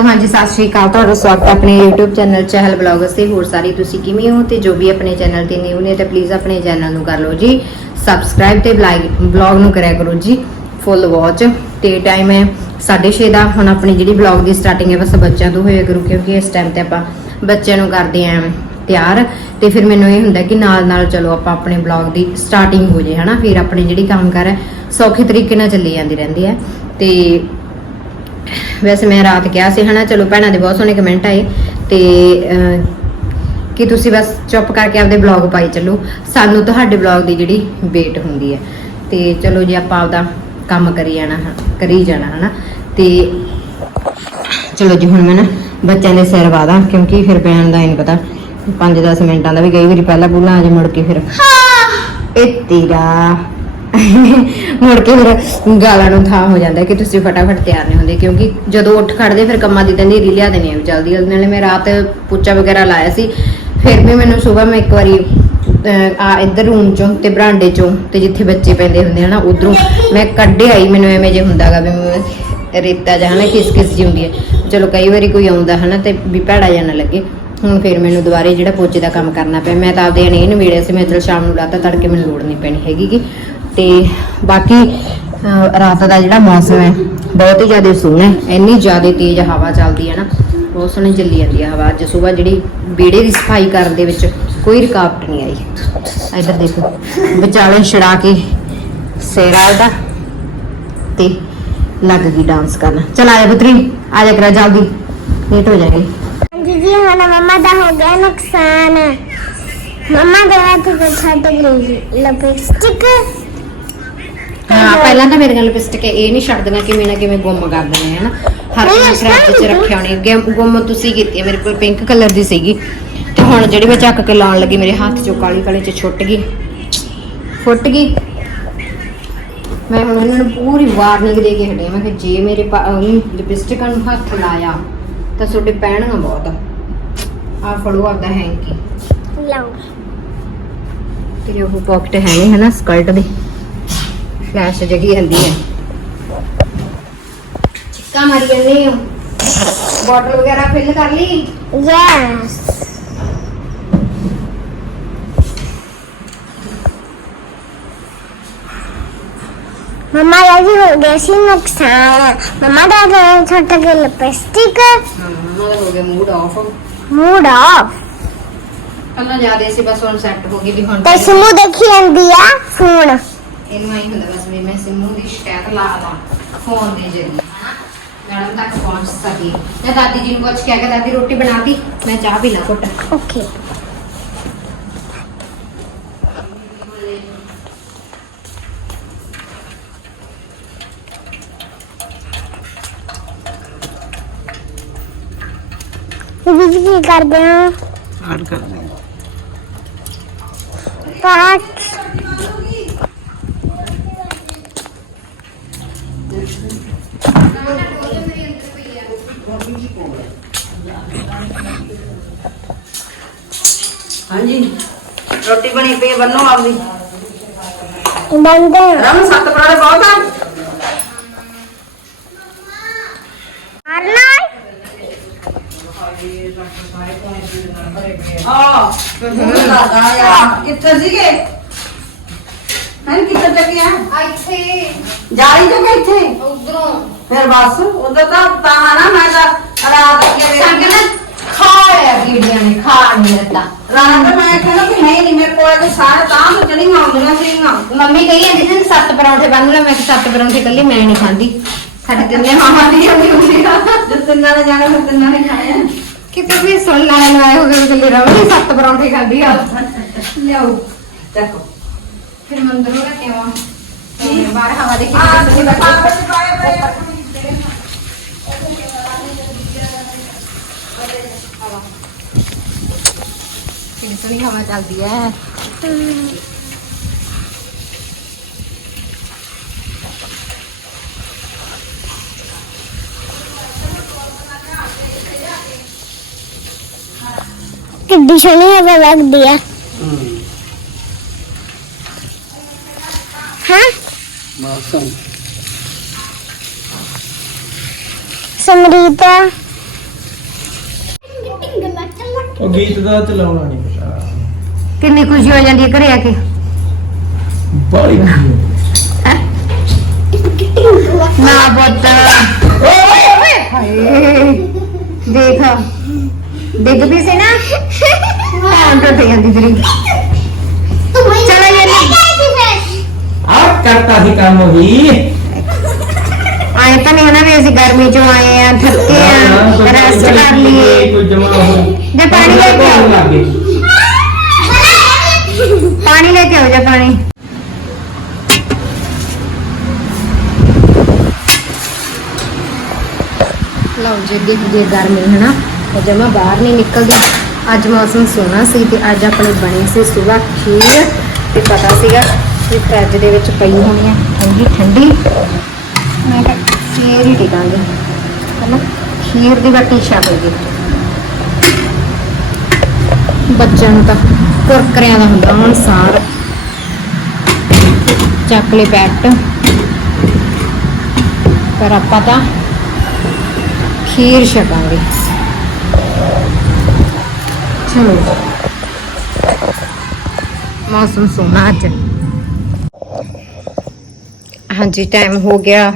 Hello, ਹਾਂਜੀ, ਸਤਿ ਸ਼੍ਰੀ ਅਕਾਲ। ਤੁਹਾਡਾ ਸਵਾਗਤ ਹੈ ਆਪਣੇ YouTube ਚੈਨਲ ਚਹਿਲ ਬਲੌਗਸ ਤੇ। ਹੋਰ ਸਾਰੇ ਤੁਸੀਂ ਕਿਵੇਂ ਹੋ ਤੇ ਜੋ ਵੀ ਆਪਣੇ ਚੈਨਲ ਤੇ ਨਿਊ ਨੇ ਤਾਂ ਪਲੀਜ਼ ਆਪਣੇ ਚੈਨਲ ਨੂੰ ਕਰ ਲਓ ਜੀ। ਸਬਸਕ੍ਰਾਈਬ ਤੇ ਬਲੌਗ ਨੂੰ ਕਰਿਆ ਕਰੋ ਜੀ। ਫੁੱਲ ਵਾਚ ਤੇ ਟਾਈਮ ਹੈ 6:30 ਦਾ। ਹੁਣ ਆਪਣੀ ਜਿਹੜੀ ਬਲੌਗ ਦੀ ਸਟਾਰਟਿੰਗ ਹੈ, ਬਸ ਬੱਚਿਆਂ ਤੋਂ ਹੋਇਆ ਕਰੂ, ਕਿਉਂਕਿ ਇਸ ਟਾਈਮ ਤੇ ਆਪਾਂ ਬੱਚਿਆਂ ਨੂੰ ਕਰਦੇ ਆਂ ਤਿਆਰ। ਤੇ ਫਿਰ ਮੈਨੂੰ ਇਹ ਹੁੰਦਾ ਕਿ ਨਾਲ ਨਾਲ ਚਲੋ ਆਪਾਂ ਆਪਣੇ ਬਲੌਗ ਦੀ ਸਟਾਰਟਿੰਗ ਹੋ ਜੇ, ਹਨਾ? ਫਿਰ ਆਪਣੀ ਜਿਹੜੀ ਕੰਮ ਕਰ ਸੌਖੇ ਤਰੀਕੇ ਨਾਲ ਚੱਲੀ ਜਾਂਦੀ ਰਹਿੰਦੀ ਹੈ। ਤੇ ਵੈਸੇ ਮੈਂ ਰਾਤ ਕਿਹਾ ਸੀ ਹਨਾ ਚਲੋ ਭੈਣਾਂ ਦੇ ਬਹੁਤ ਸੋਹਣੇ ਕਮੈਂਟ ਆਏ ਤੇ ਕਿ ਤੁਸੀਂ ਬਸ ਚੁੱਪ ਕਰਕੇ ਆਪਦੇ ਬਲੌਗ ਪਾਈ ਚੱਲੋ। ਸਾਨੂੰ ਤੁਹਾਡੇ ਬਲੌਗ ਦੀ ਜਿਹੜੀ ਵੇਟ ਹੁੰਦੀ ਹੈ। ਤੇ ਚਲੋ ਜੀ ਆਪਾਂ ਆਪਦਾ ਕੰਮ ਕਰੀ ਜਾਣਾ ਕਰੀ ਜਾਣਾ ਹਨਾ। ਤੇ ਚਲੋ ਜੀ ਹੁਣ ਮੈਂ ਨਾ ਬੱਚਿਆਂ ਦੇ ਸਿਰ ਵਾਦਾ ਕਿਉਂਕਿ ਫਿਰ ਬੈਣ ਦਾ ਨਹੀਂ ਪਤਾ। 5-10 ਮਿੰਟਾਂ ਦਾ ਵੀ ਕਈ ਵਾਰੀ ਪਹਿਲਾਂ ਬੁਲਾ ਆ ਜੇ ਮੁੜ ਕੇ ਫਿਰ ਇਹ ਤੇਰਾ ਮੁੜ ਕੇ ਫਿਰ ਗਾਲਾਂ ਨੂੰ ਥਾਂ ਹੋ ਜਾਂਦਾ ਕਿ ਤੁਸੀਂ ਫਟਾਫਟ ਤਿਆਰ ਨਹੀਂ ਹੁੰਦੇ, ਕਿਉਂਕਿ ਜਦੋਂ ਉੱਠ ਖੜਦੇ ਫਿਰ ਕੰਮਾਂ ਦੀ ਤਾਂ ਨੇਰੀ ਲਿਆ ਦੇਣੀ ਆ ਜਲਦੀ ਜਲਦੀ ਨਾਲੇ ਮੈਂ ਰਾਤ ਪੋਚਾ ਵਗੈਰਾ ਲਾਇਆ ਸੀ, ਫਿਰ ਵੀ ਮੈਨੂੰ ਸਵੇਰ ਮੈਂ ਇੱਕ ਵਾਰੀ ਆ ਇੱਧਰ ਰੂਮ ਚੋਂ ਤੇ ਬਰਾਂਡੇ ਚੋਂ ਤੇ ਜਿੱਥੇ ਬੱਚੇ ਪੈਂਦੇ ਹੁੰਦੇ ਹਨਾ ਉਧਰੋਂ ਮੈਂ ਕੱਢੇ ਆਈ ਮੈਨੂੰ ਐਵੇਂ ਜੇ ਹੁੰਦਾਗਾ ਵੀ ਰੇਤਾ ਜਾਂ ਹਨਾ ਕਿਸ ਕਿਸ ਜੀ ਹੁੰਦੀ ਹੈ ਚਲੋ ਕਈ ਵਾਰੀ ਕੋਈ ਆਉਂਦਾ ਹਨਾ ਤੇ ਵੀ ਭੈੜਾ ਜਾਂ ਨਾ ਲੱਗੇ। ਹੁਣ ਫਿਰ ਮੈਨੂੰ ਦੁਬਾਰੇ ਜਿਹੜਾ ਪੋਚੇ ਦਾ ਕੰਮ ਕਰਨਾ ਪਿਆ, ਮੈਂ ਤਾਂ ਆਪਦੇ ਅਣੇ ਨਵੇੜੇ ਸੀ, ਮੈਂ ਚਲ ਸ਼ਾਮ ਨੂੰ ਲਾਤਾ, ਤੜਕੇ ਮੈਨੂੰ ਲੋੜ ਨਹੀਂ ਪੈਣੀ ਹੈਗੀ ਗੀ। ਤੇ ਬਾਕੀ ਅਹ, ਰਾਤ ਦਾ ਜਿਹੜਾ ਮੌਸਮ ਹੈ ਬਹੁਤ ਹੀ ਜ਼ਿਆਦਾ ਸੋਹਣਾ ਇੰਨੀ ਜ਼ਿਆਦਾ ਤੇਜ਼ ਹਵਾ ਚੱਲਦੀ ਹੈ ਨਾ ਬਹੁਤ ਸੋਹਣੀ ਚੱਲੀ ਜਾਂਦੀ ਹੈ ਹਵਾ। ਅੱਜ ਸਵੇਰ ਜਿਹੜੀ ਬੇੜੇ ਦੀ ਸਫ਼ਾਈ ਕਰਨ ਦੇ ਵਿੱਚ ਕੋਈ ਰੁਕਾਵਟ ਨਹੀਂ ਆਈ। ਇੱਧਰ ਦੇਖੋ ਵਿਚਾਲੇ ਛੜਾ ਕੇ ਸੇਰਾ ਦਾ ਤੇ ਲੱਗ ਗਈ ਡਾਂਸ ਕਰਨ। ਚਲ ਆਇਆ ਪੁੱਤਰੀ ਆ ਜਾ ਕਰਾ ਜਲਦੀ ਲੇਟ ਹੋ ਜਾਏਗੀ। ਜੀ ਜੀ ਹੁਣ ਮੰਮਾ ਦਾ ਹੋ ਗਿਆ ਨੁਕਸਾਨ। ਮੰਮਾ ਦੇ ਹੱਥ ਤੇ ਛੱਡ ਗਈ ਲਿਪਸਟਿਕ ਹਾਂ ਪਹਿਲਾਂ ਤਾਂ ਮੇਰੇ ਨਾਲ ਲਿਪਸਟਿਕ ਇਹ ਨਹੀਂ ਛੱਡਦੀਆਂ ਕਿਵੇਂ ਨਾ ਕਿਵੇਂ ਗੁੰਮ ਕਰ ਦਿੰਦੇ ਹਨਾ ਹਰ ਫਰੈਂਚ ਤਰ੍ਹਾਂ ਚ ਰੱਖਿਆ ਹੋਣੀ ਗੁੰਮ- ਗੁੰਮ ਤੁਸੀਂ ਕੀਤੀ ਹੈ ਮੇਰੇ ਕੋਲ ਪਿੰਕ ਕਲਰ ਦੀ ਸੀਗੀ। ਤੇ ਹੁਣ ਜਿਹੜੀ ਮੈਂ ਚੱਕ ਕੇ ਲਾਉਣ ਲੱਗੀ ਮੇਰੇ ਹੱਥ ਚੋਂ ਕਾਲੀ ਕਾਲੀ ਚ ਛੁੱਟ ਗਈ। ਫੁੱਟ ਗਈ। ਮੈਂ ਹੁਣ ਇਹਨਾਂ ਨੂੰ ਪੂਰੀ ਵਾਰਨਿੰਗ ਦੇ ਕੇ ਹਟੀ ਹਾਂ। ਮੈਂ ਕਿ ਜੇ ਮੇਰੇ ਲਿਪਸਟਿਕਾਂ ਨੂੰ ਹੱਥ ਲਾਇਆ ਤਾਂ ਤੁਹਾਡੇ ਪੈਣਗਾ ਬਹੁਤ ਆ। ਫੜੋ ਆਪਦਾ ਹੈਂਕੀ ਲਓ। ਤੇਰੀ ਉਹ ਪਾਕਟ ਹੈ ਨਹੀਂ ਹੈ ਨਾ ਸਕਰਟ ਦੀ। ਫਲੈਸ਼ ਜਗੀ ਜਾਂਦੀ ਹੈ। ਚਿੱਕਾ ਮਾਰੀ ਜਾਂਦੇ ਹੋ। ਬੋਟਲ ਵਗੈਰਾ ਫਿਲ ਕਰ ਲਈ? ਯੈਸ ਮੰਮਾ ਜੀ ਹੋ ਗਿਆ ਸੀ ਨੁਕਸਾਨ ਮੰਮਾ ਦਾ ਤਾਂ ਛੱਡ ਕੇ ਲਿਪਸਟਿਕ ਹਾਂ ਮੰਮਾ ਦਾ ਹੋ ਗਿਆ ਮੂਡ ਆਫ ਮੂਡ ਆਫ ਪਹਿਲਾਂ ਜ਼ਿਆਦਾ ਸੀ ਬਸ ਹੁਣ ਸੈੱਟ ਹੋ ਗਈ ਵੀ ਹੁਣ ਤੇ ਸਿਮੂ ਦੇਖੀ ਜਾਂਦੀ ਆ ਫੋਨ ਇਹਨੂੰ ਆਈ ਹੁੰਦਾ ਬਸ ਵੀ ਮੈਂ ਸਿੰਮੂ ਦੀ ਸ਼ਿਕਾਇਤ ਲਾ ਦਾਂ ਫੋਨ ਦੇ ਜਰੀਏ। ਹਨਾ ਮੈਡਮ ਤੱਕ ਪਹੁੰਚ ਸਕੀ ਮੈਂ ਦਾਦੀ ਜੀ ਨੂੰ ਕੁਝ ਕਹਿ ਕੇ ਦਾਦੀ ਰੋਟੀ ਬਣਾਤੀ ਮੈਂ ਚਾਹ ਪੀ ਲਾ। ਘੁੱਟ ਓਕੇ। ਜੀ ਕੀ ਕਰਦੇ ਹੋ? ਆਡ ਕਰਦੇ ਹਾਂ। ਪਾਠ ਹਾਂਜੀ। ਰੋਟੀ ਬਣੀ ਪਈ ਬੰਨੋ ਆਪਦੀ। ਬੰਦੇ। ਰਮ ਸੱਤ ਪਰਾਲੇ ਬਹੁਤ ਆ ਆ ਕਿੱਥੇ ਸੀਗੇ? ਹਾਂ ਕਿੱਥੇ ਚੱਕਿਆ ਇੱਥੇ। ਜਾਈ ਤੇ ਕਿੱਥੇ ਉਧਰੋਂ। ਫਿਰ ਬਸ ਉਧਰ ਤਾਂ ਤਾਂ ਨਾ ਮੈਂ ਤਾਂ ਰਾਤ ਕੇ ਸਾਡੇ ਨਾ ਖਾਇਆ ਕੀੜੀਆਂ ਨੇ ਖਾ ਨਹੀਂ ਦਿੱਤਾ। ਰਾਤ ਨੂੰ ਮੈਂ ਕਹਿੰਦਾ ਕਿ ਨਹੀਂ ਨਹੀਂ ਮੇਰੇ ਕੋਲ ਤਾਂ ਸਾਰੇ ਤਾਂ ਜਣੀ ਆਉਂਦੀਆਂ ਸੀਗੀਆਂ। ਮੰਮੀ ਕਹੀ ਜਾਂਦੀ ਸੀ ਸੱਤ ਪਰੌਂਠੇ ਬੰਨ ਲੈ ਮੈਂ ਕਿਹਾ ਸੱਤ ਪਰੌਂਠੇ ਕੱਲੀ ਮੈਂ ਨਹੀਂ ਖਾਂਦੀ। ਸਾਡੇ ਤਿੰਨੇ ਮਾਮਾ ਦੀ ਹੁੰਦੀ ਹੁੰਦੀ ਆ। ਜਦ ਤਿੰਨਾਂ ਨੇ ਜਾਣਾ ਫਿਰ ਤਿੰਨਾਂ ਨੇ ਖਾਇਆ ਕਿਤੇ ਵੀ ਸੁਣ ਲੈਣ ਆਏ ਹੋ ਗਏ ਕੱਲੀ ਰਵੀ ਸੱਤ ਪਰੌਂਠੇ ਖਾਂਦੀ ਆ। ਲਿਆਓ। ਚੱਕੋ। ਫਿਰ ਮੰਦਰੋਂ ਲੈ ਕੇ? ਆਵਾਂ ਤੇ ਬਾਹਰ ਹਵਾ ਦੇ ਕਿੰਨੀ ਸੋਹਣੀ ਹਵਾ ਚੱਲਦੀ ਹੈ ਕਿੱਡੀ ਸੋਹਣੀ ਹਵਾ ਲੱਗਦੀ ਆ। ਸੋਨ ਸਮਰੀਤਾ ਉਹ ਗੀਤ ਦਾ ਚਲਾਉਣਾ ਨਹੀਂ ਪਤਾ। ਕਿੰਨੀ ਖੁਸ਼ੀ ਹੋ ਜਾਂਦੀ ਹੈ ਘਰੇ ਆ ਕੇ। ਬਾਈ ਨਾ ਬੁੱਤ ਹਾਏ ਦੇਖ। ਡਿੱਗ ਵੀ ਸੀ ਨਾ। ਤਾਂ ਟੁੱਟ ਜਾਂਦੀ ਤੇਰੀ। ਕਰਤਾ ਸੀ ਕੰਮ ਵੀ ਆਏ ਤਾਂ ਨਹੀਂ ਨਾ ਵੀ ਅਸੀਂ ਗਰਮੀ ਚੋਂ ਆਏ ਆ ਥੱਕੇ ਆ ਰੈਸਟ ਕਰ ਲਈਏ। ਕੋਈ ਜਮਾ ਹੋ ਜੇ ਪਾਣੀ ਲੈ ਕੇ ਆਓ। ਲੱਗੇ ਪਾਣੀ ਲੈ ਕੇ ਆਓ ਜਾ ਪਾਣੀ। ਲਓ ਜੀ ਦੇਖਦੇ ਗਰਮੀ ਹੈ ਨਾ ਤੇ ਜਮਾ ਬਾਹਰ ਨਹੀਂ ਨਿਕਲਦੀ। ਅੱਜ ਮੌਸਮ ਸੋਹਣਾ ਸੀ ਤੇ ਅੱਜ ਆਪਣੇ ਬਣੀ ਸੀ ਸਵੇਰ ਖੀਰ ਤੇ ਪਤਾ ਸੀਗਾ ਕਿ ਫਰਿੱਜ ਦੇ ਵਿੱਚ ਪਈ ਹੋਣੀ ਹੈ ਠੰਡੀ ਠੰਡੀ। ਮੈਂ ਕਿਹਾ ਖੀਰ ਹੀ ਟਿਕਾਂਗੇ ਹਨਾ? ਖੀਰ ਦੀ ਬਾਟੀ ਛਕ ਗਈ। ਬੱਚਿਆਂ ਨੂੰ ਤਾਂ ਕੁਰਕਰਿਆਂ ਦਾ ਹੁੰਦਾ ਹੁਣ ਸਾਰ ਚੱਕ ਲਈ ਪੈਕਟ। ਪਰ ਆਪਾਂ ਤਾਂ ਖੀਰ ਛਕਾਂਗੇ। ਚਲੋ ਮੌਸਮ ਸੋਹਣਾ ਅੱਜ। ਹਾਂਜੀ ਟਾਈਮ ਹੋ ਗਿਆ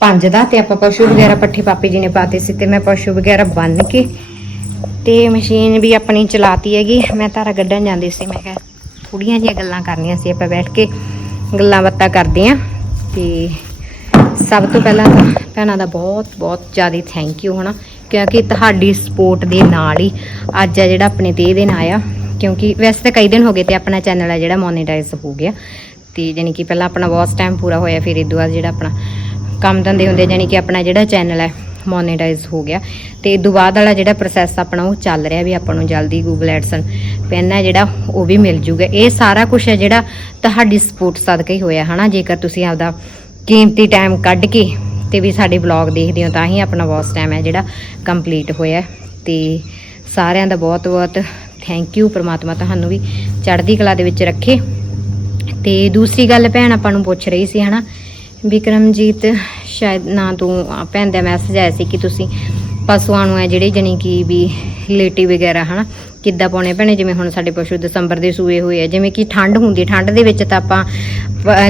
5 ਦਾ ਤੇ ਆਪਾਂ ਪਸ਼ੂ ਵਗੈਰਾ ਪੱਠੇ ਪਾਪੇ ਜੀ ਨੇ ਪਾਤੇ ਸੀ ਤੇ ਮੈਂ ਪਸ਼ੂ ਵਗੈਰਾ ਬੰਨ ਕੇ ਤੇ ਮਸ਼ੀਨ ਵੀ ਆਪਣੀ ਚਲਾਤੀ ਹੈਗੀ। ਮੈਂ ਤਾਰਾ ਗੱਡਣ ਜਾਂਦੀ ਸੀ, ਮੈਂ ਕਿਹਾ ਥੋੜੀਆਂ ਜਿਹੀਆਂ ਗੱਲਾਂ ਕਰਨੀਆਂ ਸੀ, ਆਪਾਂ ਬੈਠ ਕੇ ਗੱਲਾਂ ਬਾਤਾਂ ਕਰਦੇ ਆਂ ਤੇ ਸਭ ਤੋਂ ਪਹਿਲਾਂ ਤਾਂ ਭੈਣਾਂ ਦਾ ਬਹੁਤ ਬਹੁਤ ਜ਼ਿਆਦਾ ਥੈਂਕ ਯੂ ਹਨਾ, ਕਿਉਂਕਿ ਤੁਹਾਡੀ ਸਪੋਰਟ ਦੇ ਨਾਲ ਹੀ ਅੱਜ ਆ ਜਿਹੜਾ ਆਪਣੇ ਤੇ ਇਹ ਦਿਨ ਆਇਆ, ਕਿਉਂਕਿ ਵੈਸੇ ਤਾਂ ਕਈ ਦਿਨ ਹੋ ਗਏ ਤੇ ਆਪਣਾ ਚੈਨਲ ਹੈ ਜਿਹੜਾ ਮੋਨੇਟਾਈਜ਼ ਹੋ ਗਿਆ। ਤੇ ਜਾਨੀ ਕਿ ਪਹਿਲਾਂ ਆਪਣਾ ਵਾਚ ਟਾਈਮ ਪੂਰਾ ਹੋਇਆ, ਫਿਰ ਇਦੋਂ ਬਾਅਦ ਜਿਹੜਾ ਆਪਣਾ ਕੰਮ ਧੰਦੇ ਹੁੰਦੇ ਜਾਨੀ ਕਿ ਆਪਣਾ ਜਿਹੜਾ ਚੈਨਲ ਹੈ ਮੋਨੇਟਾਈਜ਼ ਹੋ ਗਿਆ। ਤੇ ਇਦੋਂ ਬਾਅਦ ਵਾਲਾ ਜਿਹੜਾ ਪ੍ਰੋਸੈਸ ਆਪਣਾ ਉਹ ਚੱਲ ਰਿਹਾ ਵੀ ਆਪਾਂ ਨੂੰ ਜਲਦੀ ਗੂਗਲ ਐਡਸਨ ਪੈਨ ਹੈ ਜਿਹੜਾ ਉਹ ਵੀ ਮਿਲ ਜੂਗਾ। ਇਹ ਸਾਰਾ ਕੁਝ ਹੈ ਜਿਹੜਾ ਤੁਹਾਡੀ ਸਪੋਰਟ ਸਦਕਾ ਹੀ ਹੋਇਆ, ਹਨਾ? ਜੇਕਰ ਤੁਸੀਂ ਆਪਦਾ ਕੀਮਤੀ ਟਾਈਮ ਕੱਢ ਕੇ ਤੇ ਵੀ ਸਾਡੇ ਵਲੌਗ ਦੇਖਦੇ ਹੋ, ਤਾਂ ਹੀ ਆਪਣਾ ਵਾਚ ਟਾਈਮ ਹੈ ਜਿਹੜਾ ਕੰਪਲੀਟ ਹੋਇਆ। ਹੈ। ਤੇ ਸਾਰਿਆਂ ਦਾ ਬਹੁਤ ਬਹੁਤ ਥੈਂਕ ਯੂ ਪ੍ਰਮਾਤਮਾ ਤੁਹਾਨੂੰ ਵੀ ਚੜ੍ਹਦੀ ਕਲਾ ਦੇ ਵਿੱਚ ਰੱਖੇ। ਤੇ ਦੂਸਰੀ ਗੱਲ ਭੈਣ ਆਪਾਂ ਨੂੰ ਪੁੱਛ ਰਹੀ ਸੀ, ਹਨਾ? ਵਿਕਰਮਜੀਤ, ਸ਼ਾਇਦ ਨਾ ਤੂੰ ਭੈਣ ਦਾ ਮੈਸੇਜ ਆਇਆ ਸੀ ਕਿ ਤੁਸੀਂ ਪਸ਼ੂਆਂ ਨੂੰ ਹੈ ਜਿਹੜੇ ਜਣੀ ਕਿ ਵੀ ਲੇਟੀ ਵਗੈਰਾ, ਹਨਾ? ਕਿੱਦਾਂ ਪਾਉਣੇ ਭੈਣੇ? ਜਿਵੇਂ ਹੁਣ ਸਾਡੇ ਪਸ਼ੂ ਦਸੰਬਰ ਦੇ ਸੂਏ ਹੋਏ ਆ, ਜਿਵੇਂ ਕਿ ਠੰਡ ਹੁੰਦੀ ਠੰਡ ਦੇ ਵਿੱਚ ਤਾਂ ਆਪਾਂ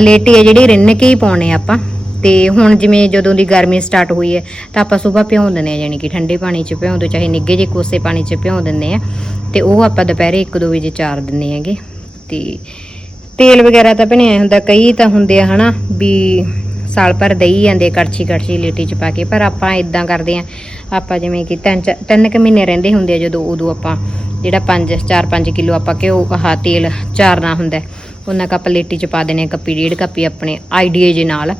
ਲੇਟੀ ਹੈ ਜਿਹੜੀ ਰਿੰਨ ਕੇ ਹੀ ਪਾਉਣੇ ਆ ਆਪਾਂ। ਤੇ ਹੁਣ ਜਿਵੇਂ ਜਦੋਂ ਦੀ ਗਰਮੀ ਸਟਾਰਟ ਹੋਈ ਹੈ ਤਾਂ ਆਪਾਂ ਸਵੇਰ ਭਿਉਂ ਦਿੰਦੇ ਆ ਯਾਨੀ ਕਿ ਠੰਡੇ ਪਾਣੀ 'ਚ ਭਿਉਂ ਦੋ, ਚਾਹੇ ਨਿੱਗੇ ਜਿਹੇ ਕੋਸੇ ਪਾਣੀ 'ਚ ਭਿਉਂ ਦਿੰਦੇ ਆ। ਤੇ ਉਹ ਆਪਾਂ ਦੁਪਹਿਰੇ 1-2 ਵਜੇ ਚਾਰ ਦਿੰਦੇ ਹੈਗੇ। ਤੇ ਤੇਲ ਵਗੈਰਾ ਤਾਂ ਭਣੇ ਹੁੰਦਾ ਕਈ ਤਾਂ ਹੁੰਦੇ ਆ ਹਨਾ ਵੀ ਸਾਲ ਭਰ ਦੇਈ ਜਾਂਦੇ ਕੜਛੀ ਕੜਛੀ ਲੇਟੀ 'ਚ ਪਾ ਕੇ ਪਰ ਆਪਾਂ ਇਦਾਂ ਕਰਦੇ ਆ ਆਪਾਂ ਜਿਵੇਂ ਕਿ ਤਿੰਨ ਚ- ਤਿੰਨ ਕੁ ਮਹੀਨੇ ਰਹਿੰਦੇ ਹੁੰਦੇ ਆ ਜਦੋਂ ਉਦੋਂ ਆਪਾਂ ਜਿਹੜਾ 5 4-5 ਕਿਲੋ ਆਪਾਂ ਘਿਓ ਆਹ ਤੇਲ ਚਾਰਨਾ ਹੁੰਦਾ ਹੈ, ਉਹਨਾਂ ਕੱਪ ਲੇਟੀ 'ਚ ਪਾ ਦੇਣੇ ਆ, ਕੱਪੀ ਡੇਢ ਕੱਪੀ ਆਪਣੇ ਆਈਡੀਏ ਜੇ ਨਾਲ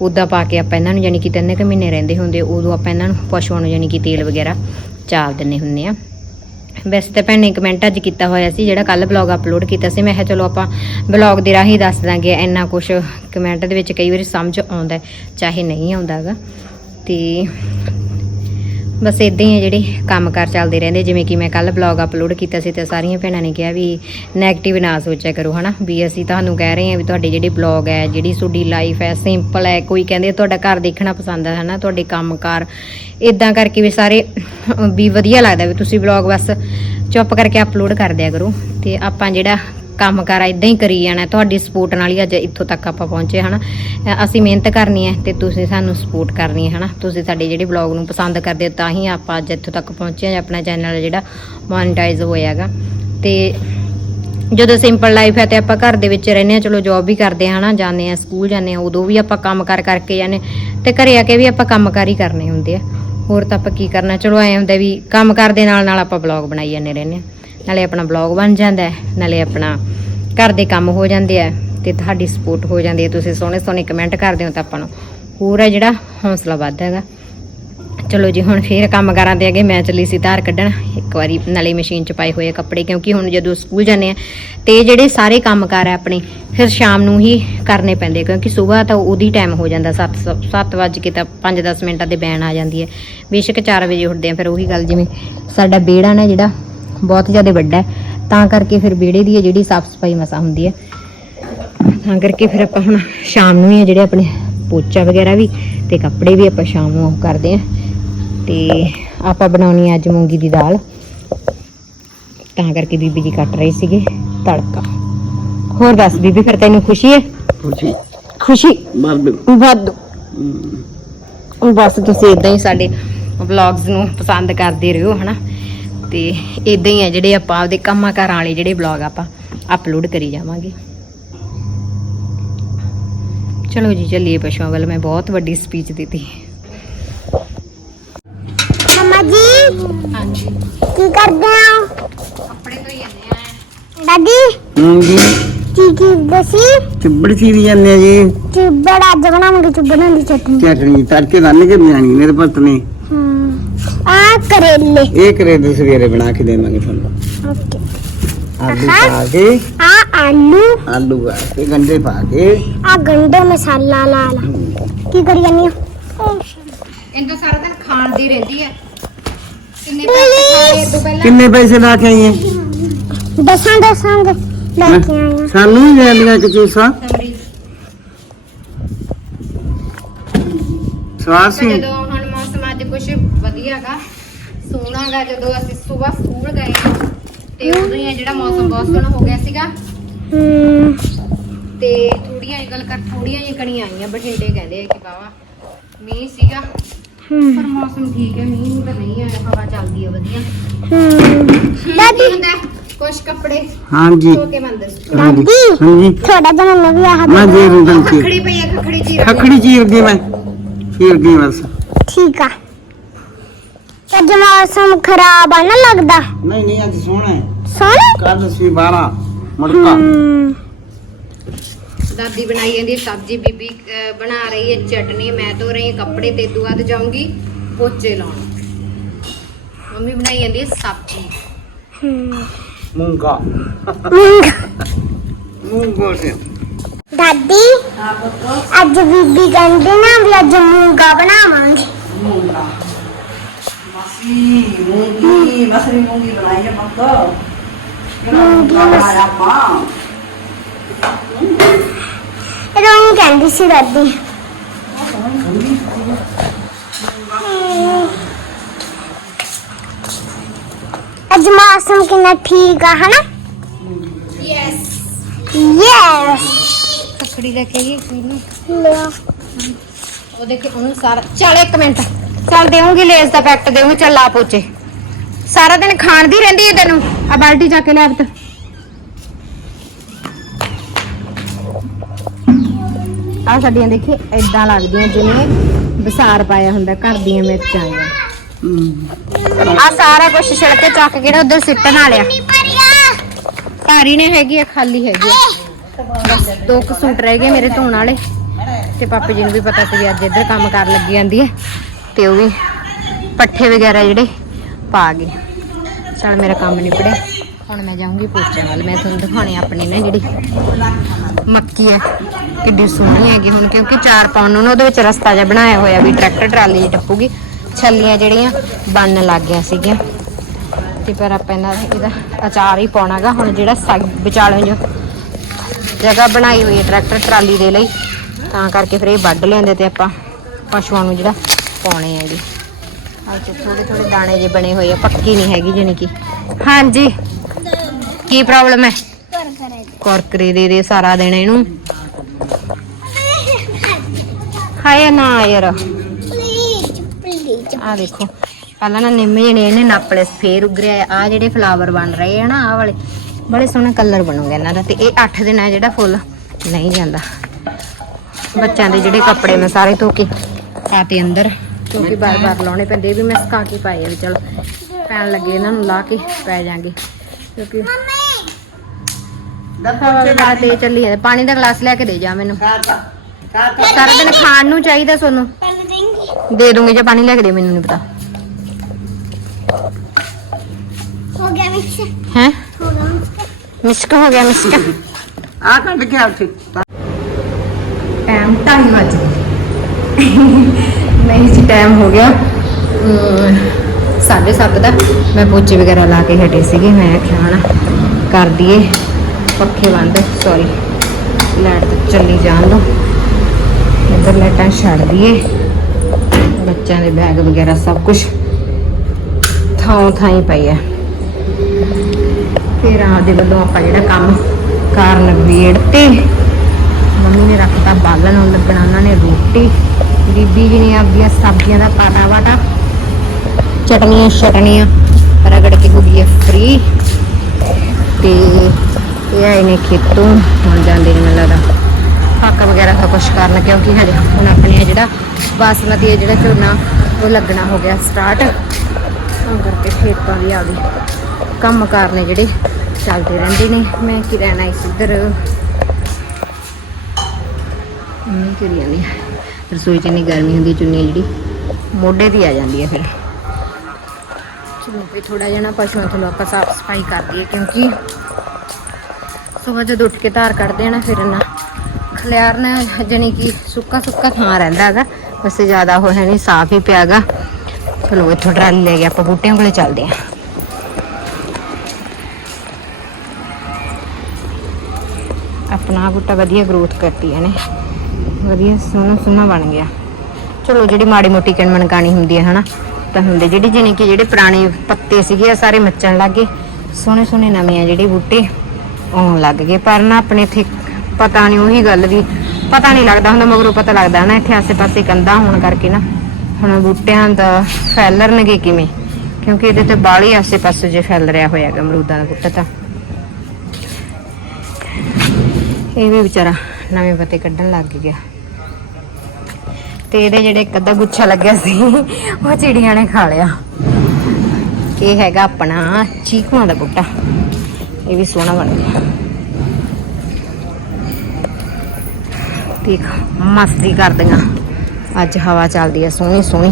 ਉਦਾਂ ਪਾ ਕੇ ਆਪਾਂ ਇਹਨਾਂ ਨੂੰ ਯਾਨੀ ਕਿ ਤਿੰਨ ਕੁ ਮਹੀਨੇ ਰਹਿੰਦੇ ਹੁੰਦੇ ਉਦੋਂ ਆਪਾਂ ਇਹਨਾਂ ਨੂੰ ਪਸ਼ੂਆਂ ਨੂੰ ਯਾਨੀ ਕਿ ਤੇਲ ਵਗੈਰਾ ਚਾਰ ਦਿੰਨੇ ਹੁੰਨੇ ਆ। ਵੈਸੇ ਤਾਂ ਭੈਣ ਨੇ ਕਮੈਂਟ ਅੱਜ ਕੀਤਾ ਹੋਇਆ ਸੀ, ਜਿਹੜਾ ਕੱਲ ਬਲੌਗ ਅਪਲੋਡ ਕੀਤਾ ਸੀ, ਮੈਂ ਕਿਹਾ ਚਲੋ ਆਪਾਂ ਬਲੌਗ ਦੇ ਰਾਹੀਂ ਦੱਸ ਦਾਂਗੇ ਇੰਨਾ ਕੁਝ ਕਮੈਂਟ ਦੇ ਵਿੱਚ ਕਈ ਵਾਰੀ ਸਮਝ ਆਉਂਦਾ ਚਾਹੇ ਨਹੀਂ ਆਉਂਦਾਗਾ ਤੇ ਬਸ ਇਦਾਂ ਹੀ ਆ ਜਿਹੜੇ ਕੰਮਕਾਰ ਚੱਲਦੇ ਰਹਿੰਦੇ, ਜਿਵੇਂ ਕਿ ਮੈਂ ਕੱਲ ਬਲੌਗ ਅਪਲੋਡ ਕੀਤਾ ਸੀ ਤੇ ਸਾਰੀਆਂ ਭੈਣਾਂ ਨੇ ਕਿਹਾ ਵੀ 네ਗੇਟਿਵ ਨਾ ਸੋਚਿਆ ਕਰੋ, ਹਨਾ? ਵੀ ਅਸੀਂ ਤੁਹਾਨੂੰ ਕਹਿ ਰਹੇ ਹਾਂ ਵੀ ਤੁਹਾਡੇ ਜਿਹੜੇ ਬਲੌਗ ਹੈ, ਜਿਹੜੀ ਤੁਹਾਡੀ ਲਾਈਫ ਹੈ ਸਿੰਪਲ ਹੈ, ਕੋਈ ਕਹਿੰਦੇ ਤੁਹਾਡਾ ਘਰ ਦੇਖਣਾ ਪਸੰਦ ਹੈ ਹਨਾ? ਤੁਹਾਡੇ ਕੰਮਕਾਰ ਇਦਾਂ ਕਰਕੇ ਵੀ ਸਾਰੇ ਵੀ ਵਧੀਆ ਲੱਗਦਾ ਵੀ ਤੁਸੀਂ ਬਲੌਗ ਬਸ ਚੁੱਪ ਕਰਕੇ ਅਪਲੋਡ ਕਰ ਦਿਆ ਕਰੋ। ਤੇ ਆਪਾਂ ਜਿਹੜਾ ਕੰਮ ਕਾਰ ਇਦਾਂ ਹੀ ਕਰੀ ਜਾਣਾ ਤੁਹਾਡੀ ਸਪੋਰਟ ਨਾਲ ਹੀ ਅੱਜ ਇੱਥੋਂ ਤੱਕ ਆਪਾਂ ਪਹੁੰਚੇ ਹਨਾ? ਅ, ਅਸੀਂ ਮਿਹਨਤ ਕਰਨੀ ਹੈ ਤੇ ਤੁਸੀਂ ਸਾਨੂੰ ਸਪੋਰਟ ਕਰਨੀ ਹੈ ਹਨਾ? ਤੁਸੀਂ ਸਾਡੇ ਜਿਹੜੇ ਬਲੌਗ ਨੂੰ ਪਸੰਦ ਕਰਦੇ ਹੋ ਤਾਂ ਹੀ ਆਪਾਂ ਅੱਜ ਇੱਥੋਂ ਤੱਕ ਪਹੁੰਚੇ ਹਾਂ ਆਪਣਾ ਚੈਨਲ ਜਿਹੜਾ ਮੋਨਟਾਈਜ਼ ਹੋਇਆਗਾ। ਤੇ ਜਦੋਂ ਸਿੰਪਲ ਲਾਈਫ ਹੈ ਤੇ ਆਪਾਂ ਘਰ ਦੇ ਵਿੱਚ ਰਹਿੰਦੇ ਆ ਚਲੋ ਜੌਬ ਵੀ ਕਰਦੇ ਆ ਹਨਾ? ਜਾਂਦੇ ਆ ਸਕੂਲ ਜਾਂਦੇ ਆ ਉਦੋਂ ਵੀ ਆਪਾਂ ਕੰਮ ਕਰ ਕਰਕੇ ਜਾਂਦੇ ਤੇ ਘਰੇ ਆ ਕੇ ਵੀ ਆਪਾਂ ਕੰਮ ਕਾਰ ਹੀ ਕਰਨੇ ਹੁੰਦੇ ਆ। ਹੋਰ ਤਾਂ ਆਪਾਂ ਕੀ ਕਰਨਾ? ਚਲੋ ਐ ਹੁੰਦਾ ਵੀ ਕੰਮ ਕਾਰ ਦੇ ਨਾਲ ਨਾਲ ਆਪਾਂ ਬਲੌਗ ਬਣਾਈ ਜਾਂਦੇ ਰਹਿੰਦੇ ਆ ਨਾਲੇ ਆਪਣਾ ਬਲੌਗ ਬਣ ਜਾਂਦਾ ਹੈ, ਨਾਲੇ ਆਪਣਾ ਘਰ ਦੇ ਕੰਮ ਹੋ ਜਾਂਦੇ ਆ ਤੇ ਤੁਹਾਡੀ ਸਪੋਰਟ ਹੋ ਜਾਂਦੀ ਹੈ। ਤੁਸੀਂ ਸੋਹਣੇ ਸੋਹਣੇ ਕਮੈਂਟ ਕਰਦੇ ਹੋ ਤਾਂ ਆਪਾਂ ਨੂੰ ਹੋਰ ਹੈ ਜਿਹੜਾ ਹੌਸਲਾ ਵੱਧਦਾ ਹੈਗਾ। ਚਲੋ ਜੀ, ਹੁਣ ਫੇਰ ਕੰਮ ਕਰਾਂ ਤੇ ਅੱਗੇ, ਮੈਂ ਚੱਲੀ ਸੀ ਧਾਰ ਕੱਢਣ। ਇੱਕ ਵਾਰੀ ਨਾਲੇ ਮਸ਼ੀਨ 'ਚ ਪਾਏ ਹੋਏ ਕੱਪੜੇ, ਕਿਉਂਕਿ ਹੁਣ ਜਦੋਂ ਸਕੂਲ ਜਾਂਦੇ ਆ ਤੇ ਜਿਹੜੇ ਸਾਰੇ ਕੰਮ ਕਾਰ ਆ ਆਪਣੇ, ਫਿਰ ਸ਼ਾਮ ਨੂੰ ਹੀ ਕਰਨੇ ਪੈਂਦੇ ਕਿਉਂਕਿ ਸਵੇਰ ਤਾਂ ਉਹਦੀ ਟਾਈਮ ਹੋ ਜਾਂਦਾ। 7 7 ਵਜੇ ਕੇ ਤਾਂ 5-10 ਮਿੰਟਾਂ ਦੇ ਬੈਨ ਆ ਜਾਂਦੀ ਹੈ। ਬੇਸ਼ੱਕ 4 ਵਜੇ ਉੱਠਦੇ ਆ, ਫਿਰ ਉਹੀ ਗੱਲ ਜਿਵੇਂ ਸਾਡਾ ਬੇੜਾ ਨਾ ਜਿਹੜਾ ਬਹੁਤ ਜ਼ਿਆਦਾ ਵੱਡਾ ਹੈ। ਤਾਂ ਕਰਕੇ ਫਿਰ ਬੇੜੇ ਦੀ ਜਿਹੜੀ ਸਾਫ਼ ਸਫ਼ਾਈ ਮਸਾ ਹੁੰਦੀ ਹੈ। ਤਾਂ ਕਰਕੇ ਫਿਰ ਆਪਾਂ ਹੁਣ ਸ਼ਾਮ ਨੂੰ ਹੀ ਜਿਹੜੇ ਆਪਣੇ ਪੋਚਾ ਵਗੈਰਾ ਵੀ ਤੇ ਕੱਪੜੇ ਵੀ ਆਪਾਂ ਸ਼ਾਮ ਨੂੰ ਉਹ ਕਰਦੇ ਆ ਤੇ ਆਪਾਂ ਬਣਾਉਣੀ ਅੱਜ ਮੂੰਗੀ ਦੀ ਦਾਲ। ਤਾਂ ਕਰਕੇ ਬੀਬੀ ਜੀ ਕੱਟ ਰਹੇ ਸੀਗੇ ਤੜਕਾ। ਹੋਰ ਦੱਸ ਬੀਬੀ ਫਿਰ ਤੈਨੂੰ ਖੁਸ਼ੀ ਹੈ? ਖੁਸ਼ੀ। ਖੁਸ਼ੀ? ਮਰਦ ਵਾਧੂ। ਬਸ ਤੁਸੀਂ ਇਦਾਂ ਹੀ ਸਾਡੇ ਵਲੌਗਸ ਨੂੰ ਪਸੰਦ ਕਰਦੇ ਰਹੋ ਹਨਾ? ਤੇ ਇਦਾਂ ਹੀ ਆ ਜਿਹੜੇ ਆਪਾਂ ਆਪਦੇ ਕੰਮਾਂ ਕਾਰਾਂ ਵਾਲੇ ਜਿਹੜੇ ਵਲੌਗ ਆਪਾਂ ਅਪਲੋਡ ਕਰੀ ਜਾਵਾਂਗੇ। ਚਲੋ ਜੀ ਚੱਲੀਏ ਪਸ਼ੂਆਂ ਵੱਲ। ਮੈਂ ਬਹੁਤ ਵੱਡੀ ਸਪੀਚ ਦਿੱਤੀ। ਮਮਾ ਜੀ ਹਾਂਜੀ। ਕੀ ਕਰਦੇ ਹੋ? ਕੱਪੜੇ ਧੋਈ ਜਾਂਦੇ ਆ। ਦਾਦੀ ਹੂੰ ਜੀ ਕੀ ਕੀ ਦਸੀ? ਚਿੱਬੜ ਚੀਰੀ ਜਾਂਦੇ ਆ ਜੀ। ਚੁੱਬੜ ਅੱਜ ਬਣਾਵਾਂਗੇ ਚੁੱਬੜਾਂ ਦੀ ਚਟਨੀ। ਚਟਣੀ ਤੜਕੇ ਰੰਨ ਕੇ ਬਣਾਣੀ ਮੇਰੇ ਪੁੱਤ ਨੇ। ਆ ਕਰੇਲੇ। ਇਹ ਕਰੇ ਦੇ ਸਵੇਰੇ ਬਣਾ ਕੇ ਦੇਵਾਂਗੇ ਤੁਹਾਨੂੰ। ਓਕੇ। ਆਲੂ। ਪਾ ਕੇ। ਆ ਆਲੂ। ਆਲੂ ਪਾ ਕੇ ਗੰਡੇ ਪਾ ਕੇ। ਆ ਗੰਡੇ ਮਸਾਲਾ ਲਾਲ ਕੀ ਕਰੀ ਜਾਨੀ ਆ? ਇਹਨਾਂ ਤਾਂ ਸਾਰਾ ਦਿਨ ਖਾਣ ਦੀ ਰਹਿੰਦੀ ਹੈ ਕਿੰਨੇ ਪੈਸੇ ਖਾਏ ਤੋਂ ਪਹਿਲਾਂ? ਕਿੰਨੇ ਪੈਸੇ ਲਾ ਕੇ ਆਈਏ ਦਸਾਂ ਦਸਾਂ ਦੇ ਲੈ ਕੇ ਆਇਆ ਸਾਨੂੰ ਵੀ ਦੇ ਦੀਆਂ ਕਿ ਚੀਜ਼ਾਂ ਸਮਰੀ। ਸਵਾਦ ਸੀ। ਜਦੋਂ ਹੁਣ ਮੌਸਮ ਅੱਜ ਕੁਝ ਵਧੀਆਗਾ ਸੋਹਣਾਗਾ ਜਦੋਂ ਅਸੀਂ ਸਵੇਰ ਸਕੂਲ ਗਏ ਤੇ ਉਦੋਂ ਹੀ ਜਿਹੜਾ ਮੌਸਮ ਬਹੁਤ ਸੋਹਣਾ ਹੋ ਗਿਆ ਸੀਗਾ। ਹਮ ਤੇ ਥੋੜੀਆਂ ਇਹ ਗੱਲ ਕਰ ਥੋੜੀਆਂ ਜਿਹੀਆਂ ਕਣੀਆਂ ਆਈਆਂ ਬਠਿੰਡੇ ਕਹਿੰਦੇ ਆ ਕਿ ਬਾਵਾ ਮੀਂਹ ਸੀਗਾ। ਹਮ ਪਰ ਮੌਸਮ ਠੀਕ ਹੈ ਮੀਂਹ ਨੂੰ ਤਾਂ ਨਹੀਂ ਆਇਆ ਹਵਾ ਚੱਲਦੀ ਹੈ ਵਧੀਆ। ਹਮ ਦਾਦੀ ਹੁੰਦਾ? ਕੁਝ ਕੱਪੜੇ ਹਾਂਜੀ। ਧੋ ਕੇ ਬੰਦ ਹਾਂਜੀ। ਦਾਦੀ ਹਾਂਜੀ। ਥੋੜਾ ਜਿਹਾ ਮੈਨੂੰ ਵੀ ਆਹ ਮੈਂ ਦੇ ਦੂੰ ਤੁਹਾਨੂੰ ਚੀਰ ਖੜੀ ਪਈ ਹੈ ਖਖੜੀ ਜੀ ਖਖੜੀ ਚੀਰ ਦੀ ਮੈਂ। ਚੀਰ ਦੀ ਬਸ। ਠੀਕ ਆ। ਅੱਜ ਮੌਸਮ ਖਰਾਬ ਆ ਨਾ ਲੱਗਦਾ? ਨਹੀਂ ਨਹੀਂ ਅੱਜ ਸੋਹਣਾ ਹੈ। ਸੋਹਣਾ? ਕੱਲ ਸੀ 12 ਮੁੜਕਾ। ਹਮ ਦਾਦੀ ਬਣਾਈ ਜਾਂਦੀ ਹੈ ਸਬਜ਼ੀ ਬੀਬੀ ਅਹ, ਬਣਾ ਰਹੀ ਹੈ ਚਟਨੀ ਮੈਂ ਧੋ ਰਹੀ ਹਾਂ ਕੱਪੜੇ ਤੇ ਦੁਆ ਤੇ ਜਾਊਂਗੀ ਪੋਚੇ ਲਾਉਣ। ਮੰਮੀ ਬਣਾਈ ਜਾਂਦੀ ਹੈ ਸਬਜ਼ੀ। ਹਮ ਮੂੰਗਾ। ਹਮ। ਮੂੰਗੋ ਸੇ ਦਾਦੀ ਅੱਜ ਬੀਬੀ ਕਹਿੰਦੀ ਨਾ ਵੀ ਅੱਜ ਮੂੰਗਾ ਬਣਾਵਾਂਗੇ। ਮੂੰਗੀ ਮਸਰੀ ਮੂੰਗੀ ਬਣਾਈ ਹੈ ਮੰਗ ਮੂੰਗੀ ਮਸ- ਮਾਂ ਰੋਣੀ ਕਹਿੰਦੀ ਸੀ ਦਾਦੀ। ਅੱਜ ਮੌਸਮ ਕਿੰਨਾ ਠੀਕ ਆ ਹਨਾ? ਯੈਸ ਯੈਸ ਕੱਕੜੀ ਲੈ ਕੇ ਆਈਏ ਇਹਨੂੰ ਲਿਆ ਉਹ ਦੇਖੇ ਉਹਨੂੰ ਸਾਰਾ ਚੱਲ ਇੱਕ ਮਿੰਟ। ਚੱਲ ਦੇਵਾਂਗੀ ਲੇਸ ਦਾ ਪੈਕਟ ਦੇਵਾਂਗੀ ਚੱਲ ਲਾ ਪੋਚੇ। ਸਾਰਾ ਦਿਨ ਖਾਣ ਦੀ ਰਹਿੰਦੀ ਹੈ ਤੈਨੂੰ। ਆ ਬਾਲਟੀ ਚੱਕ ਕੇ ਲੈ ਪੁੱਤ। ਆ ਸਾਡੀਆਂ ਦੇਖੀ, ਏਦਾਂ ਲੱਗਦੀਆਂ ਜਿਵੇਂ ਵਿਸਾਰ ਪਾਇਆ ਹੁੰਦਾ, ਘਰ ਦੀਆਂ ਮਿਰਚਾਂ ਆ ਸਾਰਾ ਕੁਝ ਛਿਲਕੇ ਚੱਕ ਕੇ ਨਾ ਉਧਰ ਸਿੱਟਣ ਵਾਲਿਆ। ਭਾਰੀ ਨੇ ਹੈਗੀ ਆ, ਖਾਲੀ ਹੈਗੀ ਆ। ਬਸ ਦੋ ਕੁ ਸੂਟ ਰਹਿ ਗਏ ਮੇਰੇ ਧੋਣ ਵਾਲੇ। ਤੇ ਪਾਪੇ ਜੀ ਨੂੰ ਵੀ ਪਤਾ ਸੀ ਅੱਜ ਇੱਧਰ ਕੰਮ ਕਰ ਲੱਗੀ ਜਾਂਦੀ ਹੈ ਤੇ ਉਹ ਵੀ ਪੱਠੇ ਵਗੈਰਾ ਜਿਹੜੇ ਪਾ ਗਏ। ਚਲ ਮੇਰਾ ਕੰਮ ਨਿਪੜਿਆ ਹੁਣ ਮੈਂ ਜਾਊਂਗੀ ਪੋਚੇ ਵੱਲ। ਮੈਂ ਤੁਹਾਨੂੰ ਦਿਖਾਉਣੀ ਆਪਣੀ ਨਾ ਜਿਹੜੀ ਮੱਕੀ ਹੈ। ਕਿੱਡੀ ਸੋਹਣੀ ਹੈਗੀ ਹੁਣ, ਕਿਉਂਕਿ ਚਾਰ ਪਾਉਣ ਨੂੰ ਨਾ ਉਹਦੇ ਵਿੱਚ ਰਸਤਾ ਜਿਹਾ ਬਣਾਇਆ ਹੋਇਆ ਵੀ ਟਰੈਕਟਰ ਟਰਾਲੀ ਟੱਪੂਗੀ। ਛੱਲੀਆਂ ਜਿਹੜੀਆਂ ਬੰਨ ਲੱਗ ਗਿਆ ਸੀਗੀਆਂ। ਤੇ ਪਰ ਆਪਾਂ ਇਹਨਾਂ ਦਾ ਇਹਦਾ ਅਚਾਰ ਹੀ ਪਾਉਣਾਗਾ। ਹੁਣ ਜਿਹੜਾ ਸਾਈਡ ਵਿਚਾਲੇ ਜੋ ਜਗ੍ਹਾ ਬਣਾਈ ਹੋਈ ਹੈ ਟਰੈਕਟਰ ਟਰਾਲੀ ਦੇ ਲਈ, ਤਾਂ ਕਰਕੇ ਫਿਰ ਇਹ ਵੱਢ ਲੈਂਦੇ ਤੇ ਆਪਾਂ ਪਸ਼ੂਆਂ ਨੂੰ ਜਿਹੜਾ ਪਾਉਣੇ ਹੈਗੇ। ਅੱਜ ਥੋੜੇ ਥੋੜੇ ਦਾਣੇ ਜੇ ਬਣੇ ਹੋਏ ਆ ਪੱਕੀ ਨਹੀਂ ਹੈਗੀ ਜਾਣੀ ਕਿ। ਹਾਂਜੀ। ਕੀ ਪ੍ਰੋਬਲਮ ਹੈ? ਕੁਰਕਰੇ ਦੇ ਦੇ ਸਾਰਾ ਦਿਨ ਇਹਨੂੰ। ਹਾਏ ਨਾ ਯਾਰ। ਆ ਦੇਖੋ ਪਹਿਲਾਂ ਨਾ ਨਿੰਮ ਜਣੇ ਇਹਨੇ ਨੱਪ ਲਏ ਫੇਰ ਉਗਰਿਆ ਆ। ਜਿਹੜੇ ਫਲਾਵਰ ਬਣ ਰਹੇ ਆ ਨਾ ਆ ਵਾਲੇ ਬੜੇ ਸੋਹਣਾ ਕਲਰ ਬਣੂਗਾ ਇਹਨਾਂ ਦਾ। ਤੇ ਇਹ 8 ਦਿਨ ਹੈ ਜਿਹੜਾ ਫੁੱਲ ਨਹੀਂ ਜਾਂਦਾ। ਬੱਚਿਆਂ ਦੇ ਜਿਹੜੇ ਕੱਪੜੇ ਮੈਂ ਸਾਰੇ ਧੋ ਕੇ ਪਾਤੇ ਅੰਦਰ। ਕਿਉਂਕਿ ਬਾਰ-ਬਾਰ ਲਾਉਣੇ ਪੈਂਦੇ ਇਹ ਵੀ ਮੈਂ ਸੁਕਾ ਕੇ ਪਾਏ ਆ ਵੀ ਚਲੋ। ਪੈਣ ਲੱਗੇ ਇਹਨਾਂ ਨੂੰ ਲਾ ਕੇ ਪੈ ਜਾਾਂਗੇ। ਕਿਉਂਕਿ ਤੇ ਚੱਲੀ ਪਾਣੀ ਦਾ ਗਲਾਸ ਲੈ ਕੇ ਦੇ ਜਾ ਮੈਨੂੰ। ਸਾਰਾ ਦਿਨ ਖਾਣ ਨੂੰ ਚਾਹੀਦਾ ਸੋਨੂੰ ਦੇ ਦੂੰਗੀ ਜੇ ਪਾਣੀ ਲੈ ਕੇ ਦੇ ਮੈਨੂੰ ਨਹੀਂ ਪਤਾ। ਹੋ ਗਿਆ ਮਿਕਸ। ਹੈ? ਹੋ ਗਿਆ ਮਿਸਕ ਹੋ ਗਿਆ ਮਿਸਕ। ਆ ਕੱਢ ਕੇ ਆ ਉੱਥੇ। ਟਾਈਮ 2:30 ਵਜ ਗਏ। ਨਹੀਂ ਜੀ ਟਾਈਮ ਹੋ ਗਿਆ। 7:30 ਦਾ। ਮੈਂ ਪੋਚੇ ਵਗੈਰਾ ਲਾ ਕੇ ਹਟੇ ਸੀਗੇ। ਮੈਂ ਆਖਿਆ ਹਨਾ ਕਰ ਦਈਏ। ਪੱਖੇ ਬੰਦ ਸੌਰੀ ਲਾਈਟ ਤਾਂ ਚੱਲੀ ਜਾਣ ਦੋ। ਇੱਧਰ ਲਾਈਟਾਂ ਛੱਡ ਦਈਏ। ਬੱਚਿਆਂ ਦੇ ਬੈਗ ਵਗੈਰਾ ਸਭ ਕੁਝ ਥਾਂ ਥਾਂ ਹੀ ਪਈ ਹੈ ਫਿਰ ਆਪਦੇ ਵੱਲੋਂ ਆਪਾਂ ਜਿਹੜਾ ਕੰਮ ਕਾਰਨ ਵੇੜ ਤੇ ਮੰਮੀ ਨੇ ਰੱਖਤਾ ਬਾਲਣ, ਉਹ ਲੱਗਣਾ ਉਹਨਾਂ ਨੇ ਰੋਟੀ। ਬੀਬੀ ਜੀ ਨੇ ਆਪਦੀਆਂ ਸਬਜ਼ੀਆਂ ਦਾ ਪਾਟਾ ਵਾਟਾ ਚਟਨੀਆਂ ਛਟਨੀਆਂ ਰਗੜ ਕੇ ਹੋ ਗਈ ਫ੍ਰੀ ਤੇ ਇਹ ਆਏ ਨੇ ਖੇਤੋਂ, ਹੁਣ ਜਾਂਦੇ ਨੇ ਮੈਨੂੰ ਲੱਗਦਾ। ਫੱਕ ਵਗੈਰਾ ਦਾ ਕੁਛ ਕਰਨ, ਕਿਉਂਕਿ ਹਜੇ ਹੁਣ ਆਪਣੇ ਜਿਹੜਾ ਬਾਸਮਤੀ ਜਿਹੜਾ ਝੋਨਾ, ਉਹ ਲੱਗਣਾ ਹੋ ਗਿਆ ਸਟਾਰਟ ਤਾਂ ਕਰਕੇ ਖੇਤਾਂ ਵੀ ਆ ਗਈ। ਕੰਮ ਕਾਰ ਜਿਹੜੇ ਚੱਲਦੇ ਰਹਿੰਦੇ ਨੇ। ਮੈਂ ਕੀ ਰਹਿਣਾ ਇਸ ਇੱਧਰ? ਮੈਂ ਕਰੀ ਜਾਂਦੀ ਹਾਂ। ਰਸੋਈ ਚ ਇੰਨੀ ਗਰਮੀ ਹੁੰਦੀ, ਚੁੰਨੀ ਜਿਹੜੀ ਮੋਢੇ ਦੀ ਆ ਜਾਂਦੀ ਹੈ ਫਿਰ। ਚਲੋ ਵੀ ਥੋੜਾ ਜਿਹਾ ਨਾ ਪਸ਼ੂਆਂ ਤੋਂ ਆਪਾਂ ਸਾਫ਼ ਸਫ਼ਾਈ ਕਰ ਦਈਏ ਕਿਉਂਕਿ ਸਵੇਰ ਜਦ ਉੱਠ ਕੇ ਧਾਰ ਕੱਢਦੇ ਆ ਨਾ ਫਿਰ ਨਾ ਖਲਿਆਰਨਾ ਜਾਨੀ ਕਿ ਸੁੱਕਾ ਸੁੱਕਾ ਥਾਂ ਰਹਿੰਦਾ ਹੈਗਾ, ਵੈਸੇ ਜ਼ਿਆਦਾ ਉਹ ਹੈ ਨਹੀਂ, ਸਾਫ਼ ਹੀ ਪਿਆਗਾ ਚਲੋ ਇੱਥੋਂ ਟਰਾਲੀ ਲੈ ਕੇ ਆਪਾਂ ਬੂਟਿਆਂ ਕੋਲੇ ਚੱਲਦੇ ਆ ਆਪਣਾ ਬੂਟਾ ਵਧੀਆ ਗਰੋਥ ਕਰਦੀ ਹੈ ਨੇ ਵਧੀਆ, ਸੋਹਣਾ ਸੋਹਣਾ ਬਣ ਗਿਆ। ਚਲੋ, ਜਿਹੜੀ ਮਾੜੀ ਮੋਟੀ ਕਿਣਮਣ ਕਾਣੀ ਹੁੰਦੀ ਹੈ, ਹਨਾ, ਤਾਂ ਹੁੰਦੇ। ਜਿਹੜੀ ਜਾਣੀ ਕਿ ਜਿਹੜੇ ਪੁਰਾਣੇ ਪੱਤੇ ਸੀਗੇ, ਆ ਸਾਰੇ ਮੱਚਣ ਲੱਗੇ ਸੋਹਣੇ ਸੋਹਣੇ ਨਵੇਂ ਆ ਜਿਹੜੇ ਬੂਟੇ, ਆਉਣ ਲੱਗ ਗਏ। ਪਰ ਨਾ, ਆਪਣੇ ਇੱਥੇ ਪਤਾ ਨਹੀਂ ਉਹੀ ਗੱਲ ਵੀ, ਪਤਾ ਨਹੀਂ ਲੱਗਦਾ ਹੁੰਦਾ, ਮਗਰੋਂ ਪਤਾ ਲੱਗਦਾ ਨਾ, ਇੱਥੇ ਆਸੇ-ਪਾਸੇ ਕੰਧਾਂ ਹੋਣ ਕਰਕੇ ਨਾ। ਹੁਣ ਬੂਟਿਆਂ ਦਾ ਫੈਲਰਨਗੇ ਕਿਵੇਂ? ਕਿਉਂਕਿ ਇਹਦੇ ਤੇ ਬਾਲੀ ਆਸੇ-ਪਾਸੇ ਜੇ ਫੈਲ ਰਿਹਾ ਹੋਇਆ ਹੈਗਾ, ਅਮਰੂਦਾਂ ਦਾ ਬੂਟਾ ਤਾਂ। ਇਹ ਵੀ ਵਿਚਾਰਾ ਨਵੇਂ ਪੱਤੇ ਕੱਢਣ ਲੱਗ ਗਿਆ। ਤੇ ਇਹਦੇ ਜਿਹੜੇ ਇੱਕ ਅੱਧਾ ਗੁੱਛਾ ਲੱਗਿਆ ਸੀ, ਉਹ ਚਿੜੀਆਂ ਨੇ ਖਾ ਲਿਆ। ਇਹ ਹੈਗਾ ਆਪਣਾ? ਚੀਕੂਆਂ ਦਾ ਬੂਟਾ। ਇਹ ਵੀ ਸੋਹਣਾ ਬਣ ਗਿਆ। ਠੀਕ ਮਸਤੀ ਕਰਦੀਆਂ। ਅੱਜ ਹਵਾ ਚੱਲਦੀ ਹੈ ਸੋਹਣੀ ਸੋਹਣੀ।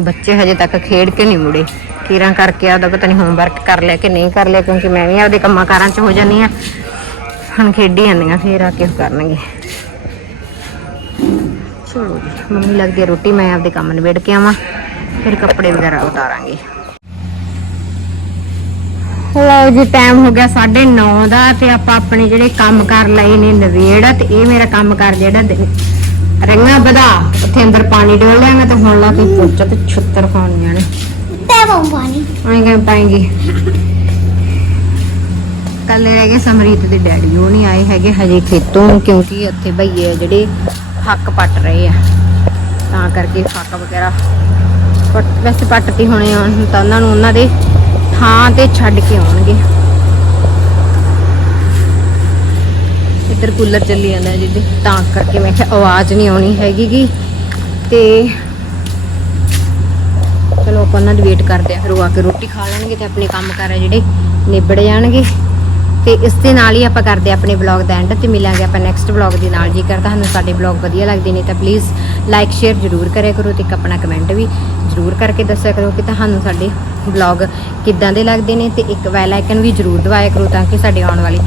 ਬੱਚੇ ਹਜੇ ਤੱਕ ਖੇਡ ਕੇ ਨਹੀਂ ਮੁੜੇ। ਕੀਰਾਂ ਕਰਕੇ ਆਦਾ ਪਤਾ ਨਹੀਂ ਹੋਮਵਰਕ ਕਰ ਲਿਆ ਕਿ ਨਹੀਂ ਕਰ ਲਿਆ, ਕਿਉਂਕਿ ਮੈਂ ਵੀ ਆਪਦੇ ਕੰਮਾਂ ਕਾਰਾਂ 'ਚ ਹੋ ਜਾਂਦੀ ਆ ਹੁਣ ਖੇਡੀ ਜਾਂਦੀਆਂ, ਫੇਰ ਆ ਕੇ ਕਰਨਗੇ। ਚਲੋ ਜੀ, ਮੰਮੀ ਲੱਗਦੀ ਰੋਟੀ, ਮੈਂ ਆਪਦੇ ਕੰਮ ਨਿਬੇੜ ਕੇ ਆਵਾਂ, ਫਿਰ ਕੱਪੜੇ ਵਗੈਰਾ ਉਤਾਰਾਂਗੇ। ਲਓ ਜੀ ਟਾਈਮ ਹੋ ਗਿਆ 9:30 ਦਾ ਤੇ ਆਪਾਂ ਆਪਣੇ ਜਿਹੜੇ ਕੰਮ ਕਰ ਲਏ ਨੇ ਨਵੇੜ ਤੇ ਇਹ ਮੇਰਾ ਕੰਮ ਕਰ ਜਿਹੜਾ ਰੰਗਾ ਵਧਾ, ਉੱਥੇ ਅੰਦਰ ਪਾਣੀ ਡੋਲ ਲਿਆ ਮੈਂ ਤੇ ਹੁਣ ਲਾ ਕੇ ਪੋਚਾ ਤੇ ਛੁੱਤਰ ਖਾਣ ਜਾਣੇ ਤੇ ਪਾਣੀ? ਆਈ ਗਏ ਪਾਏਂਗੇ? ਕੱਲੇ ਰਹਿ ਗਏ ਸਮਰੀਤ ਦੇ ਡੈਡੀ, ਉਹ ਨਹੀਂ ਆਏ ਹੈਗੇ ਹਜੇ ਖੇਤੋਂ, ਕਿਉਂਕਿ ਉੱਥੇ ਭਈਏ ਜਿਹੜੇ ਹੱਕ ਪੱਟ ਰਹੇ ਆ। ਤਾਂ ਕਰਕੇ ਫੱਕ ਵਗੈਰਾ ਪੱਟ, ਵੈਸੇ ਪੱਟਤੀ ਹੋਣੇ ਆ ਤਾਂ ਉਹਨਾਂ ਨੂੰ ਉਹਨਾਂ ਦੇ ਥਾਂ ਤੇ ਛੱਡ ਕੇ ਆਉਣਗੇ। ਇੱਧਰ ਕੂਲਰ ਚੱਲੀ ਜਾਂਦਾ ਹੈ ਜਿੱਦੇ ਤਾਂ ਕਰਕੇ ਮੈਂ ਕਿਹਾ ਆਵਾਜ਼ ਨਹੀਂ ਆਉਣੀ ਹੈਗੀ ਗੀ। ਤੇ ਚਲੋ ਆਪਾਂ ਉਹਨਾਂ ਦੀ ਵੇਟ ਕਰਦੇ ਆ ਫਿਰ ਉਹ ਆ ਕੇ ਰੋਟੀ ਖਾ ਲੈਣਗੇ ਤੇ ਆਪਣੇ ਕੰਮ ਕਾਰ ਆ ਜਿਹੜੇ ਨਿਬੜ ਜਾਣਗੇ। ਤੇ ਇਸ ਦੇ ਨਾਲ ਹੀ ਆਪਾਂ ਕਰਦੇ ਆ ਆਪਣੇ ਵਲੌਗ ਦਾ ਐਂਡ ਤੇ ਮਿਲਾਂਗੇ ਆਪਾਂ ਨੈਕਸਟ ਵਲੌਗ ਦੇ ਨਾਲ ਜੇਕਰ ਤੁਹਾਨੂੰ ਸਾਡੇ ਵਲੌਗ ਵਧੀਆ ਲੱਗਦੇ ਨੇ ਤਾਂ ਪਲੀਜ਼ ਲਾਈਕ ਸ਼ੇਅਰ ਜ਼ਰੂਰ ਕਰਿਆ ਕਰੋ ਤੇ ਇੱਕ ਆਪਣਾ ਕਮੈਂਟ ਵੀ ਜ਼ਰੂਰ ਕਰਕੇ ਦੱਸਿਆ ਕਰੋ ਕਿ ਤੁਹਾਨੂੰ ਸਾਡੇ ਵਲੌਗ ਕਿੱਦਾਂ ਦੇ ਲੱਗਦੇ ਨੇ ਤੇ ਇੱਕ ਬੈਲ ਆਈਕਨ ਵੀ ਜ਼ਰੂਰ ਦਬਾਇਆ ਕਰੋ ਤਾਂ ਕਿ ਸਾਡੇ ਆਉਣ ਵਾਲੇ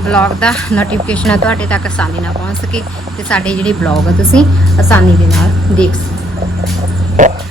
ਵਲੌਗ ਦਾ ਨੋਟੀਫਿਕੇਸ਼ਨ ਤੁਹਾਡੇ ਤੱਕ ਆਸਾਨੀ ਨਾਲ ਪਹੁੰਚ ਸਕੇ ਤੇ ਸਾਡੇ ਜਿਹੜੇ ਵਲੌਗ ਆ ਤੁਸੀਂ ਆਸਾਨੀ ਦੇ ਨਾਲ ਦੇਖ ਸਕੋ